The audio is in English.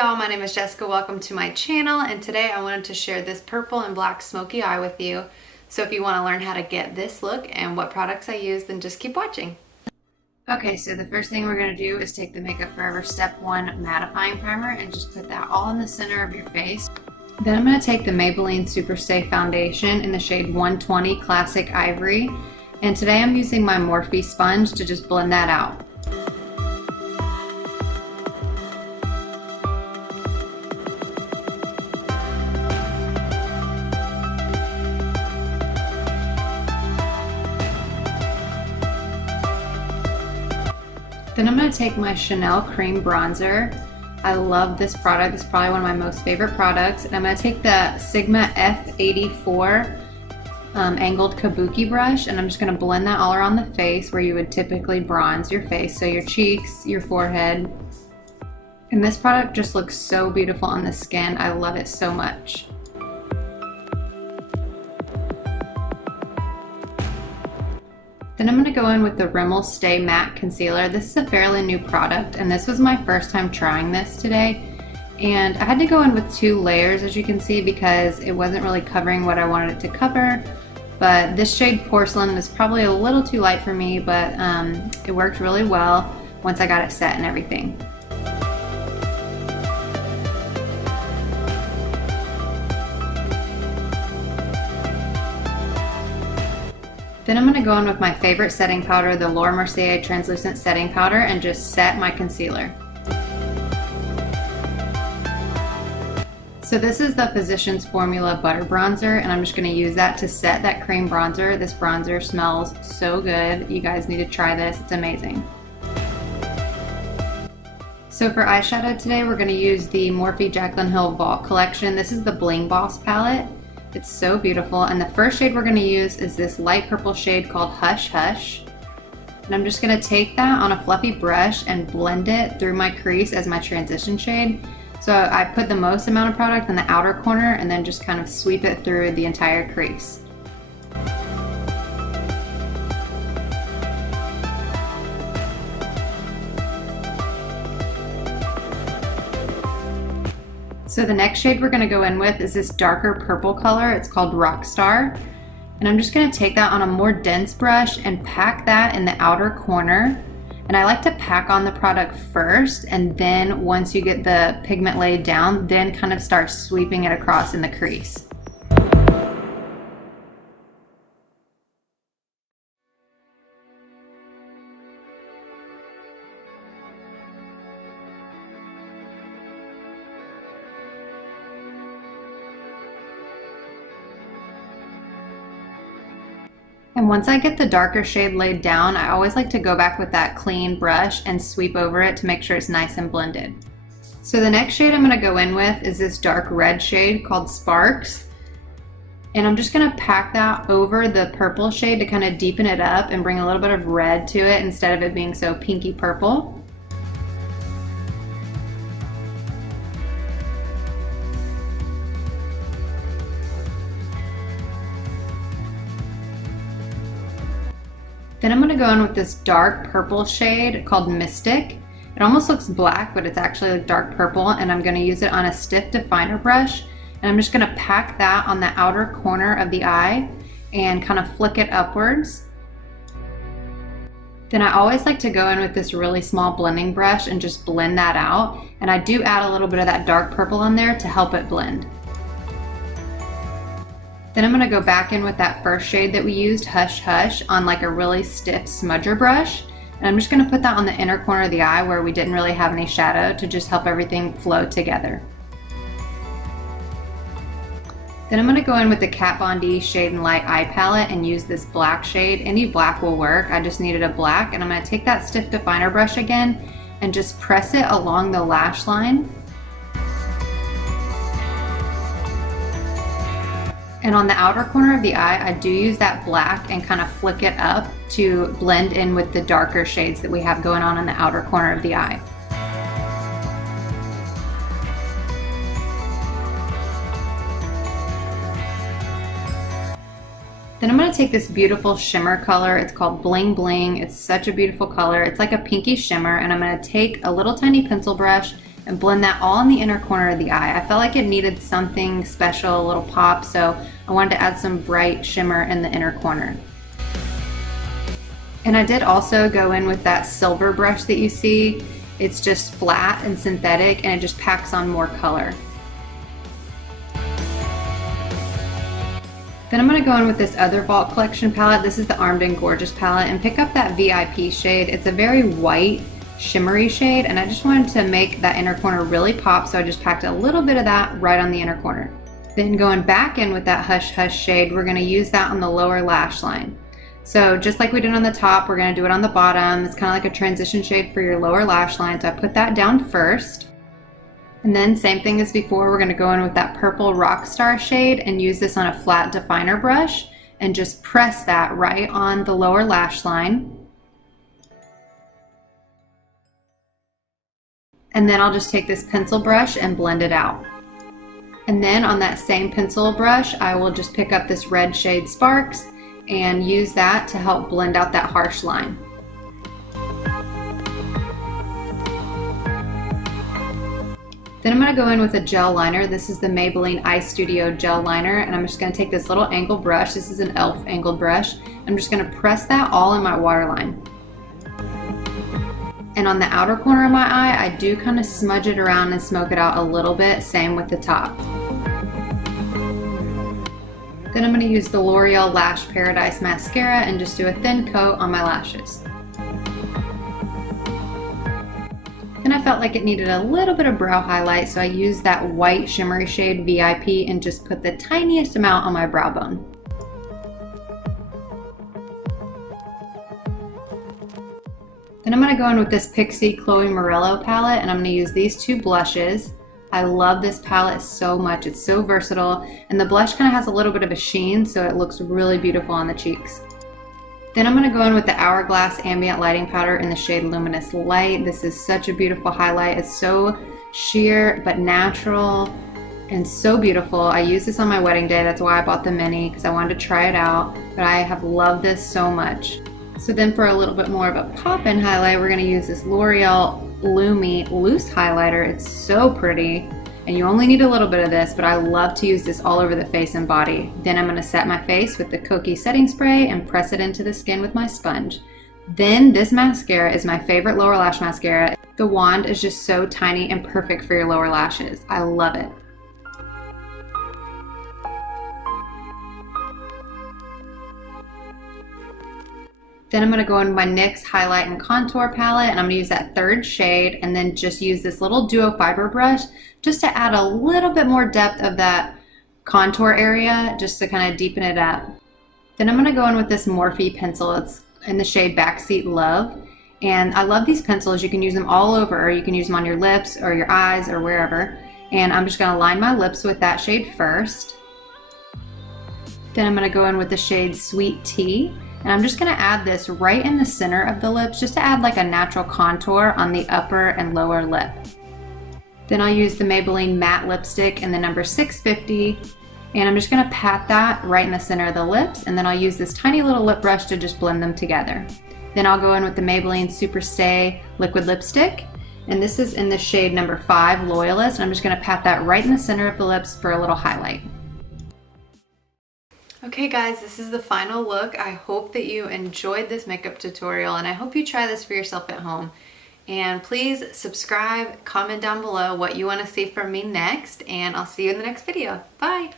y'all, my name is Jessica. Welcome to my channel, and today I wanted to share this purple and black smoky eye with you. So if you want to learn how to get this look and what products I use, then just keep watching. Okay, so the first thing we're going to do is take the Makeup Forever Step 1 mattifying primer and just put that all in the center of your face. Then I'm going to take the Maybelline Superstay foundation in the shade 120 Classic Ivory, and today I'm using my Morphe sponge to just blend that out. Then I'm going to take my Chanel Cream Bronzer. I love this product. It's probably one of my most favorite products. And I'm going to take the Sigma F84 angled kabuki brush, and I'm just going to blend that all around the face where you would typically bronze your face. So your cheeks, your forehead. And this product just looks so beautiful on the skin. I love it so much. Then I'm going to go in with the Rimmel Stay Matte Concealer. This is a fairly new product, and this was my first time trying this today. And I had to go in with 2 layers, as you can see, because it wasn't really covering what I wanted it to cover. But this shade Porcelain was probably a little too light for me, but it worked really well once I got it set and everything. Then I'm going to go in with my favorite setting powder, the Laura Mercier Translucent Setting Powder, and just set my concealer. So this is the Physicians Formula Butter Bronzer, and I'm just going to use that to set that cream bronzer. This bronzer smells so good. You guys need to try this. It's amazing. So for eyeshadow today, we're going to use the Morphe Jaclyn Hill Vault Collection. This is the Bling Boss palette. It's so beautiful, and the first shade we're going to use is this light purple shade called Hush Hush. And I'm just going to take that on a fluffy brush and blend it through my crease as my transition shade. So I put the most amount of product in the outer corner and then just kind of sweep it through the entire crease. So the next shade we're going to go in with is this darker purple color. It's called Rockstar. And I'm just going to take that on a more dense brush and pack that in the outer corner. And I like to pack on the product first, and then once you get the pigment laid down, then kind of start sweeping it across in the crease. And once I get the darker shade laid down, I always like to go back with that clean brush and sweep over it to make sure it's nice and blended. So the next shade I'm going to go in with is this dark red shade called Sparks. And I'm just going to pack that over the purple shade to kind of deepen it up and bring a little bit of red to it instead of it being so pinky purple. Then I'm going to go in with this dark purple shade called Mystic. It almost looks black, but it's actually like dark purple, and I'm going to use it on a stiff definer brush. And I'm just going to pack that on the outer corner of the eye and kind of flick it upwards. Then I always like to go in with this really small blending brush and just blend that out. And I do add a little bit of that dark purple on there to help it blend. Then I'm going to go back in with that first shade that we used, Hush Hush, on like a really stiff smudger brush. And I'm just going to put that on the inner corner of the eye where we didn't really have any shadow to just help everything flow together. Then I'm going to go in with the Kat Von D Shade and Light Eye Palette and use this black shade. Any black will work. I just needed a black. And I'm going to take that stiff definer brush again and just press it along the lash line. And on the outer corner of the eye, I do use that black and kind of flick it up to blend in with the darker shades that we have going on in the outer corner of the eye. Then I'm going to take this beautiful shimmer color. It's called Bling Bling. It's such a beautiful color. It's like a pinky shimmer, and I'm going to take a little tiny pencil brush and blend that all in the inner corner of the eye. I felt like it needed something special, a little pop, so I wanted to add some bright shimmer in the inner corner. And I did also go in with that silver brush that you see. It's just flat and synthetic, and it just packs on more color. Then I'm going to go in with this other Vault Collection palette. This is the Armed and Gorgeous palette, and pick up that VIP shade. It's a very white, shimmery shade, and I just wanted to make that inner corner really pop, so I just packed a little bit of that right on the inner corner. Then going back in with that Hush Hush shade, we're going to use that on the lower lash line. So just like we did on the top, we're going to do it on the bottom. It's kind of like a transition shade for your lower lash line, so I put that down first. And then same thing as before, we're going to go in with that purple Rockstar shade and use this on a flat definer brush and just press that right on the lower lash line. And then I'll just take this pencil brush and blend it out. And then on that same pencil brush, I will just pick up this red shade Sparks and use that to help blend out that harsh line. Then I'm going to go in with a gel liner. This is the Maybelline Eye Studio gel liner, and I'm just going to take this little angled brush. This is an e.l.f. angled brush. I'm just going to press that all in my waterline. And on the outer corner of my eye, I do kind of smudge it around and smoke it out a little bit, same with the top. Then I'm going to use the L'Oreal Lash Paradise mascara and just do a thin coat on my lashes. Then I felt like it needed a little bit of brow highlight, so I used that white shimmery shade VIP and just put the tiniest amount on my brow bone. Then I'm going to go in with this Pixie Chloe Morello palette, and I'm going to use these two blushes. I love this palette so much. It's so versatile, and the blush kind of has a little bit of a sheen, so it looks really beautiful on the cheeks. Then I'm going to go in with the Hourglass Ambient Lighting Powder in the shade Luminous Light. This is such a beautiful highlight. It's so sheer but natural and so beautiful. I used this on my wedding day. That's why I bought the mini, because I wanted to try it out, but I have loved this so much. So then for a little bit more of a pop-in highlight, we're going to use this L'Oreal Lumi Loose Highlighter. It's so pretty, and you only need a little bit of this, but I love to use this all over the face and body. Then I'm going to set my face with the Kokie setting spray and press it into the skin with my sponge. Then this mascara is my favorite lower lash mascara. The wand is just so tiny and perfect for your lower lashes. I love it. Then I'm going to go in my NYX Highlight and Contour palette, and I'm going to use that third shade and then just use this little duo fiber brush just to add a little bit more depth of that contour area, just to kind of deepen it up. Then I'm going to go in with this Morphe pencil. It's in the shade Backseat Love, and I love these pencils. You can use them all over, or you can use them on your lips or your eyes or wherever. And I'm just going to line my lips with that shade first. Then I'm going to go in with the shade Sweet Tea. And I'm just going to add this right in the center of the lips, just to add like a natural contour on the upper and lower lip. Then I'll use the Maybelline Matte Lipstick in the number 650, and I'm just going to pat that right in the center of the lips, and then I'll use this tiny little lip brush to just blend them together. Then I'll go in with the Maybelline Super Stay Liquid Lipstick, and this is in the shade number 5 Loyalist, and I'm just going to pat that right in the center of the lips for a little highlight. Okay guys, this is the final look. I hope that you enjoyed this makeup tutorial, and I hope you try this for yourself at home. And please subscribe, comment down below what you want to see from me next, and I'll see you in the next video. Bye!